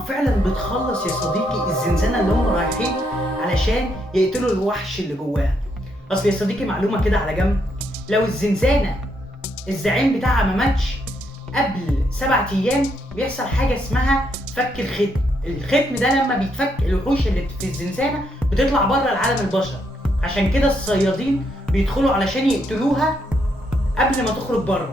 وفعلا بتخلص يا صديقي الزنزانه اللي هم رايحين علشان يقتلوا الوحش اللي جواها. اصل يا صديقي معلومه كده على جنب، لو الزنزانه الزعيم بتاعها ما ماتش قبل 7 ايام بيحصل حاجه اسمها فك الختم. الختم ده لما بيتفك الوحوش اللي في الزنزانه بتطلع بره العالم البشر، عشان كده الصيادين بيدخلوا علشان يقتلوها قبل ما تخرج بره.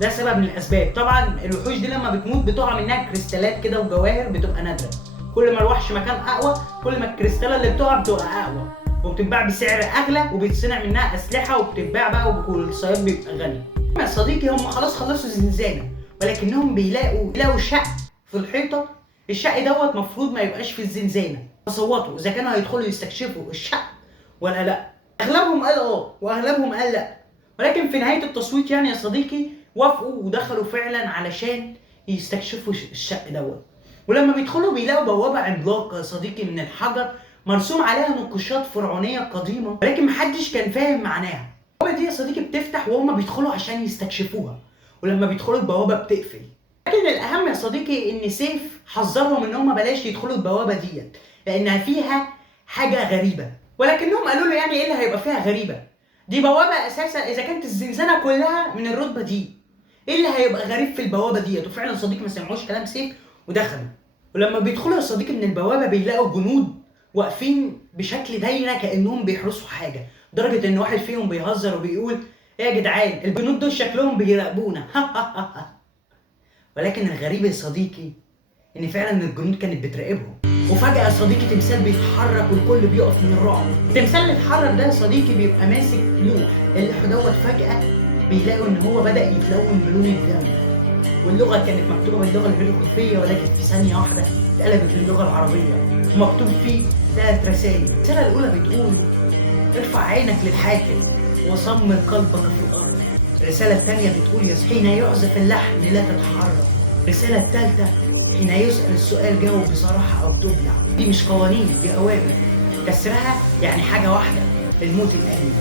ده سبب من الاسباب. طبعا الوحوش دي لما بتموت بتقع منها كريستالات كده وجواهر بتبقى نادره. كل ما الوحش مكان اقوى كل ما الكريستاله اللي بتقع بتبقى اقوى وبتتباع بسعر اغلى وبيتصنع منها اسلحه وبتتباع بقى والصياد بيبقى غني. يا صديقي هم خلاص خلصوا الزنزانه، ولكنهم بيلاقوا شق في الحيطه. الشق دوت مفروض ما يبقاش في الزنزانه. فصوتوا اذا كانوا هيدخلوا يستكشفوا الشق ولا لا. اغلبهم قال واغلبهم قال لا، ولكن في نهايه التصويت يعني يا صديقي وافقوا ودخلوا فعلا علشان يستكشفوا الشق دوت. ولما بيدخلوا بيلاقوا بوابه عملاقه يا صديقي من الحجر مرسوم عليها نقوشات فرعونيه قديمه، ولكن محدش كان فاهم معناها. البوابه دي يا صديقي بتفتح وهم بيدخلوا عشان يستكشفوها، ولما بيدخلوا البوابه بتقفل. لكن الاهم يا صديقي ان سيف حذرهم ان هم بلاش يدخلوا البوابه ديت لانها فيها حاجه غريبه. ولكنهم قالوا له يعني ايه اللي هيبقى فيها غريبه؟ دي بوابه اساسا اذا كانت الزنزانه كلها من الرتبه دي، ايه اللي هيبقى غريب في البوابه ديت؟ وفعلا صديقي ما سمعوش كلام سيف ودخلوا. ولما بيدخلوا يا صديقي من البوابه بيلاقوا جنود واقفين بشكل دايره كانهم بيحرسوا حاجه، لدرجه ان واحد فيهم بيهزر وبيقول ايه يا جدعان الجنود دول شكلهم بيراقبونا. ولكن الغريب يا صديقي ان فعلا الجنود كانت بتراقبهم. وفجاه يا صديقي تمثال بيتحرك والكل بيقف من الرعب. التمثال اللي اتحرك ده يا صديقي بيبقى ماسك لوح، اللوح دوت فجاه بيلاقوا ان هو بدا يتلون بلون الدم، واللغه كانت مكتوبه باللغه الهيروغليفيه ولكن في ثانيه واحده اتقلبت للغه العربيه ومكتوب فيه 3 رسائل. الرساله الاولى بتقول ارفع عينك للحاكم وصمر قلبك في الارض. الرساله الثانيه بتقول حين يعزف اللحن لا تتحرك. الرساله الثالثه حين يسال السؤال جاوب بصراحه او تبلع. دي مش قوانين، دي اوامر، كسرها يعني حاجه واحده، الموت الاليم.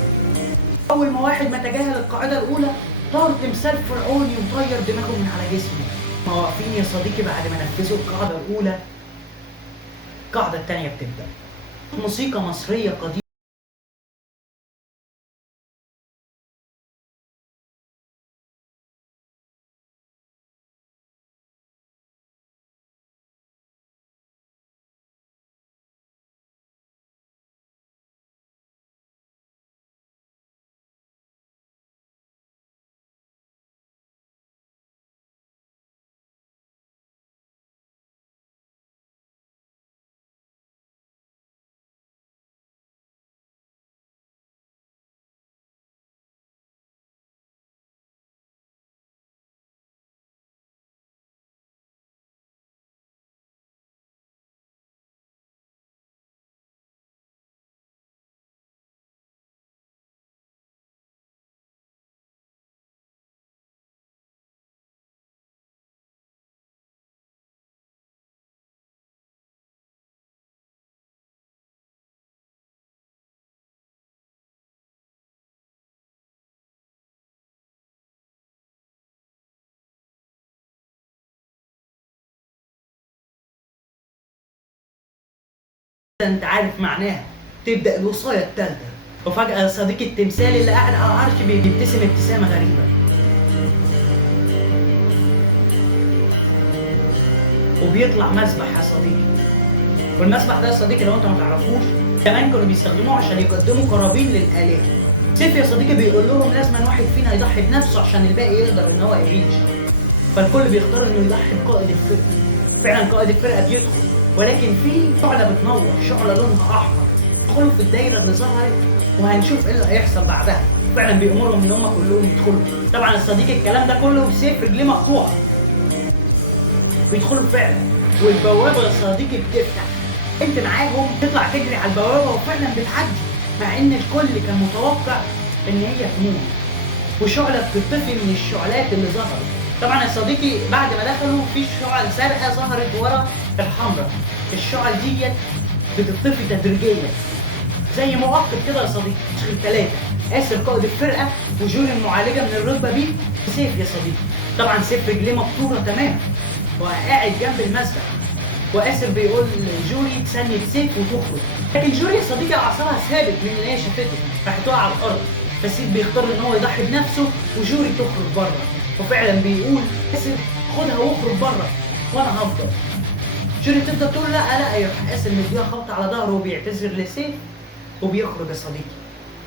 اول ما واحد ما تجاهل القاعده الاولى طار تمثال فرعوني وطير دماغه من على جسمه. ما واقفين يا صديقي بعد ما نفذوا القاعده الاولى، القاعده الثانيه بتبدا. موسيقى مصريه قديمه انت عارف معناها. تبدا الوصايه الثالثه وفجاه صديقي التمثال اللي قاعد على العرش بيبتسم ابتسامه غريبه، وبيطلع مسبح يا صديقي. والمسبح ده يا صديقي لو انت ما تعرفوش كمان كانوا بيستخدموه عشان يقدموا قرابين للآلهة. سيف يا صديقي بيقول لهم لازم واحد فينا يضحي بنفسه عشان الباقي يقدر ان هو يعيش. فالكل بيختار انه يضحي بقائد الفرقه. فعلا قائد الفرقه بيدخل، ولكن في شعله بتنور، شعله لونها احمر، يدخلوا في الدايره اللي ظهرت وهنشوف ايه اللي هيحصل بعدها. فعلا بيأمرهم ان هم كلهم يدخلوا. طبعا يا صديقي الكلام ده كله سيف رجليه مقطوعه. بيدخلوا فعلا والبوابه يا صديقي بتفتح، انت معاهم تطلع تجري على البوابه وفعلا بتعدي، مع ان الكل كان متوقع ان هي تموت. وشعله بتطفي من الشعلات اللي ظهرت. طبعا يا صديقي بعد ما دخلوا في شعل زرقاء ظهرت ورا الحمراء. الشعل ديت بتطفي تدريجيا زي مؤقت كده يا صديقي. ال3 آسر قائد الفرقه وجون المعالجه من الرتبه بي سيف يا صديقي. طبعا سيف رجليه مكسوره تماما وقاعد جنب المسبح. وآسر بيقول جوري تسند سيف وتخرج، لكن جوري يا صديقي اعصابها ثابت من اللي هي شافته، راحت تقع على الارض، فسيف بيختار ان هو يضحي بنفسه وجوري تخرج بره، وفعلا بيقول آسر خدها واخرج بره وانا هفضل. جوري تفضل تقول لا يروح آسر مديها خبط على ظهره وبيعتذر لسيف وبيخرج يا صديقي.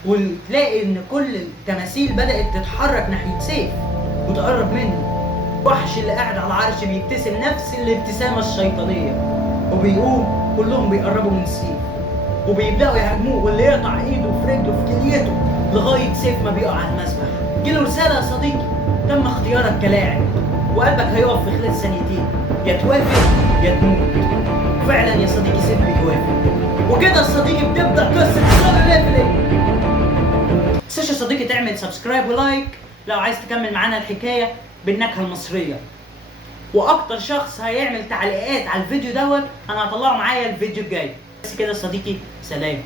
وتلاقي ان كل التماثيل بدأت تتحرك ناحية سيف وتقرب منه. الوحش اللي قاعد على العرش بيبتسم نفس الابتسامة الشيطانية وبيقول كلهم بيقربوا من سيف وبيبدأوا يهاجموه، واللي يقطع ايده في رجله في كليته لغاية سيف ما بيقع على المسبح. جيله رسالة يا صديقي، تم اختيارك كلاعب وقلبك هيقف في خلال ثانيتين، يا توافق يا تموت. فعلا يا صديقي سيف بيوافق، وكده يا صديقي بتبدأ قصة سولو ليفلينج. متنساش يا صديقي تعمل سبسكرايب ولايك لو عايز تكمل معانا الحكاية بالنكهة المصرية، واكتر شخص هيعمل تعليقات على الفيديو دوت انا هطلعه معايا الفيديو الجاي. بس كده يا صديقي، سلام.